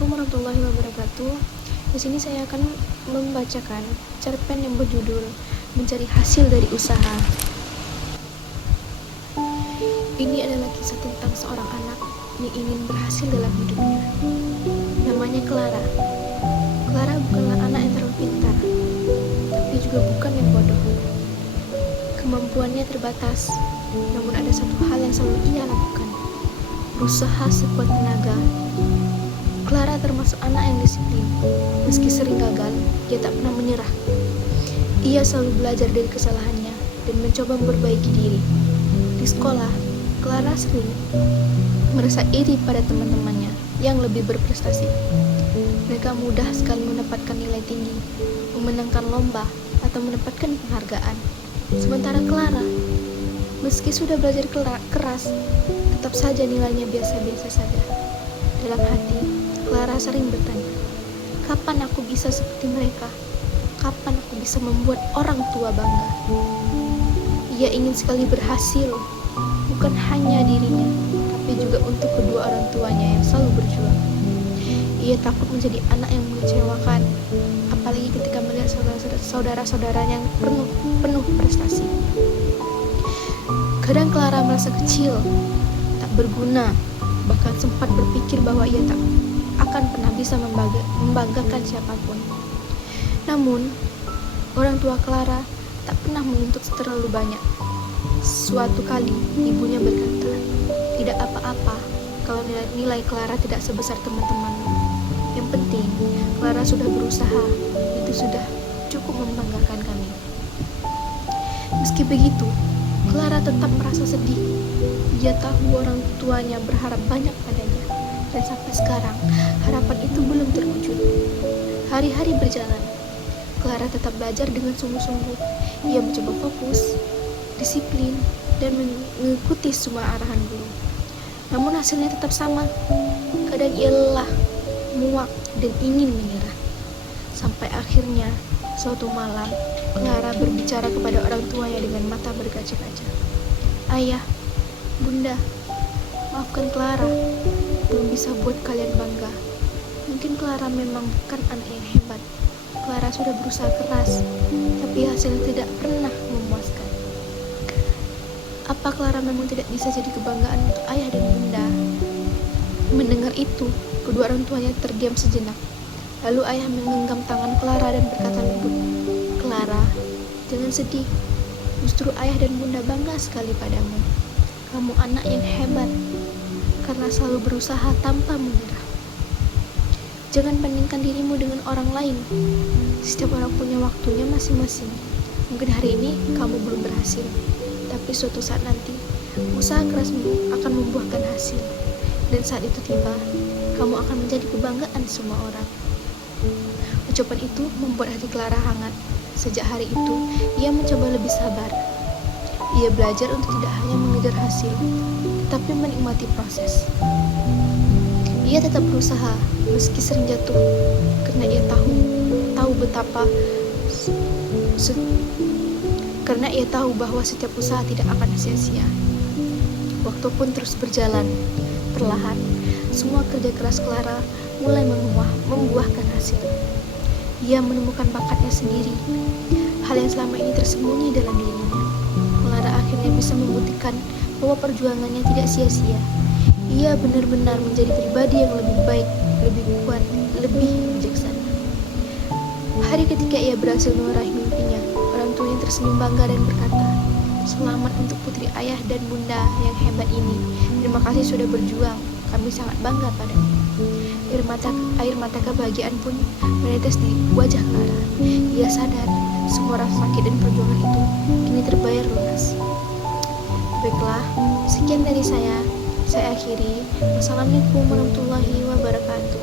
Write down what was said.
Assalamualaikum warahmatullahi wabarakatuh. Di sini saya akan membacakan cerpen yang berjudul Mencari Hasil dari Usaha. Ini adalah kisah tentang seorang anak yang ingin berhasil dalam hidupnya. Namanya Clara. Clara bukanlah anak yang terlalu pintar, tapi juga bukan yang bodoh. Kemampuannya terbatas, namun ada satu hal yang selalu ia lakukan: berusaha sekuat tenaga. Clara termasuk anak yang disiplin. Meski sering gagal, ia tak pernah menyerah. Ia selalu belajar dari kesalahannya dan mencoba memperbaiki diri. Di sekolah, Clara sering merasa iri pada teman-temannya yang lebih berprestasi. Mereka mudah sekali mendapatkan nilai tinggi, memenangkan lomba, atau mendapatkan penghargaan. Sementara Clara, meski sudah belajar keras, tetap saja nilainya biasa-biasa saja. Dalam hati, Clara sering bertanya, kapan aku bisa seperti mereka? Kapan aku bisa membuat orang tua bangga? Ia ingin sekali berhasil, bukan hanya dirinya, tapi juga untuk kedua orang tuanya yang selalu berjuang. Ia takut menjadi anak yang mengecewakan, apalagi ketika melihat saudara-saudaranya yang penuh prestasi. Kadang Clara merasa kecil, tak berguna, bahkan sempat berpikir bahwa ia tak akan pernah bisa membanggakan siapapun. Namun, orang tua Clara tak pernah menuntut terlalu banyak. Suatu kali, ibunya berkata, "Tidak apa-apa kalau nilai Clara tidak sebesar teman-temanmu. Yang penting, Clara sudah berusaha. Itu sudah cukup membanggakan kami." Meski begitu, Clara tetap merasa sedih. Ia tahu orang tuanya berharap banyak padanya, dan sampai sekarang harapan itu belum terwujud. Hari-hari berjalan, Clara tetap belajar dengan sungguh-sungguh. Ia mencoba fokus, disiplin, dan mengikuti semua arahan guru. Namun hasilnya tetap sama. Kadang ia lelah, muak, dan ingin menyerah. Sampai akhirnya, suatu malam, Clara berbicara kepada orang tuanya dengan mata berkaca-kaca. "Ayah, Bunda, maafkan Clara. Belum bisa buat kalian bangga. Mungkin Clara memang bukan anak yang hebat. Clara sudah berusaha keras, tapi hasilnya tidak pernah memuaskan. Apa Clara memang tidak bisa jadi kebanggaan untuk ayah dan bunda?" Mendengar itu, kedua orang tuanya terdiam sejenak. Lalu ayah menggenggam tangan Clara dan berkata lembut, "Clara, jangan sedih. Justru ayah dan bunda bangga sekali padamu. Kamu anak yang hebat, karena selalu berusaha tanpa menyerah. Jangan bandingkan dirimu dengan orang lain. Setiap orang punya waktunya masing-masing. Mungkin hari ini kamu belum berhasil, tapi suatu saat nanti, usaha kerasmu akan membuahkan hasil. Dan saat itu tiba, kamu akan menjadi kebanggaan semua orang." Ucapan itu membuat hati Clara hangat. Sejak hari itu, ia mencoba lebih sabar. Ia belajar untuk tidak hanya mengejar hasil, tetapi menikmati proses. Ia tetap berusaha, meski sering jatuh, karena ia tahu bahwa setiap usaha tidak akan sia-sia. Waktu pun terus berjalan. Perlahan, semua kerja keras Clara mulai membuahkan hasil. Ia menemukan bakatnya sendiri, hal yang selama ini tersembunyi dalam dirinya. Clara akhirnya bisa membuktikan bahwa perjuangannya tidak sia-sia. Ia benar-benar menjadi pribadi yang lebih baik, lebih kuat, lebih bijaksana. Hari ketika ia berhasil meraih mimpinya, orang tuanya tersenyum bangga dan berkata, "Selamat untuk putri ayah dan bunda yang hebat ini. Terima kasih sudah berjuang. Kami sangat bangga padamu." Air mata kebahagiaan pun menetes di wajah Clara. Ia sadar semua rasa sakit dan perjuangan itu kini terbayar lunas. Baiklah, sekian dari saya. Saya akhiri. Wassalamualaikum warahmatullahi wabarakatuh.